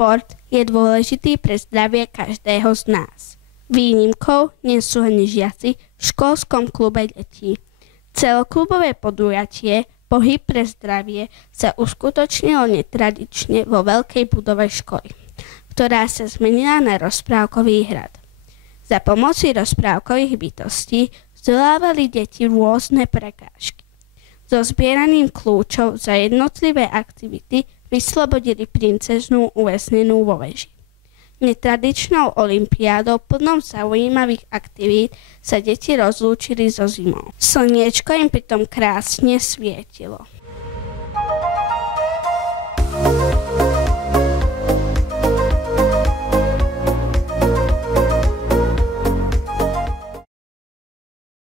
Šport je dôležitý pre zdravie každého z nás. Výnimkou nie sú ani žiaci v školskom klube detí. Celoklubové podujatie Pohyb pre zdravie sa uskutočnilo netradične vo veľkej budove školy, ktorá sa zmenila na rozprávkový hrad. Za pomoci rozprávkových bytostí vzdelávali deti rôzne prekážky. So zbieraním kľúčov za jednotlivé aktivity vyslobodili princeznú uväznenú vo veži. Netradičnou olympiádou plnou zaujímavých aktivít sa deti rozlúčili so zimou. Slniečko im pritom krásne svietilo.